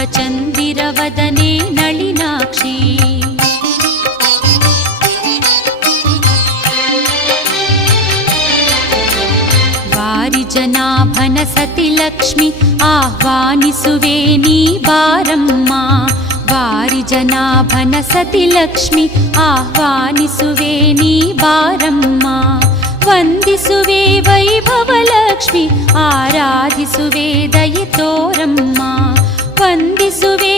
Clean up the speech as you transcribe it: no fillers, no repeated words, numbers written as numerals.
शुभचन्दिरवदने नलिनाक्षी वारिजनाभन सति लक्ष्मी आह्वानिसुवे नी बारम्म वारिजनाभन सति लक्ष्मी आह्वानिसुवे नी बारम्म ವಂದಿಸುವೆ ವೈಭವಲಕ್ಷ್ಮಿ ಆರಾಧಿಸುವೆ ದಯೆ ತೋರಮ್ಮ ವಂದಿಸುವೆ